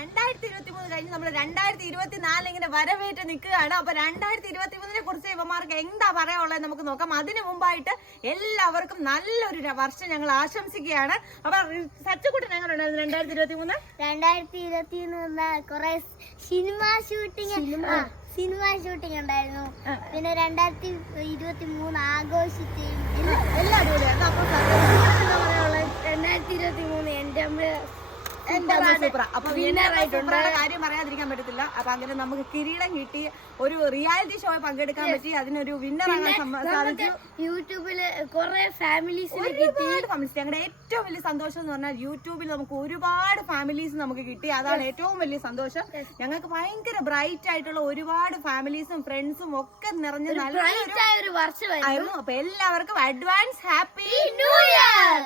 2023 കഴിഞ്ഞ് നമ്മൾ 2024 ഇങ്ങനെ വരവേറ്റ് നിൽക്കുകയാണ്. അപ്പൊ 2023 കുറിച്ച് ഇവന്മാർക്ക് എന്താ പറയാനുള്ളത് നമുക്ക് നോക്കാം. അതിനു മുമ്പായിട്ട് എല്ലാവർക്കും നല്ലൊരു വർഷം ഞങ്ങൾ ആശംസിക്കുകയാണ്. അപ്പൊ സച്ചുകുട്ടൻ എങ്ങനെ ഉണ്ടായിരുന്നു 2023 കുറെ സിനിമ ഷൂട്ടിംഗ് ഉണ്ടായിരുന്നു. പിന്നെ 2023 ആഘോഷിച്ച് എല്ലാ അടിപൊളിയാണ്. അപ്പൊ 2023 എന്റെ അമ്മ അപ്പൊ കാര്യം പറയാതിരിക്കാൻ പറ്റത്തില്ല. അപ്പൊ അങ്ങനെ നമുക്ക് കിരീടം കിട്ടി, ഒരു റിയാലിറ്റി ഷോ പങ്കെടുക്കാൻ പറ്റി, അതിനൊരു വിന്നർ ആകാൻ സാധിച്ചു. യൂട്യൂബില് കുറെ ഫാമിലീസ് ഞങ്ങളുടെ ഏറ്റവും വലിയ സന്തോഷം എന്ന് പറഞ്ഞാൽ യൂട്യൂബിൽ നമുക്ക് ഒരുപാട് ഫാമിലീസ് നമുക്ക് കിട്ടി. അതാണ് ഏറ്റവും വലിയ സന്തോഷം. ഞങ്ങൾക്ക് ഭയങ്കര ബ്രൈറ്റ് ആയിട്ടുള്ള ഒരുപാട് ഫാമിലീസും ഫ്രണ്ട്സും ഒക്കെ നിറഞ്ഞ നല്ലൊരു വർഷമായിരുന്നു. അപ്പൊ എല്ലാവർക്കും അഡ്വാൻസ് ഹാപ്പി ന്യൂ ഇയർ.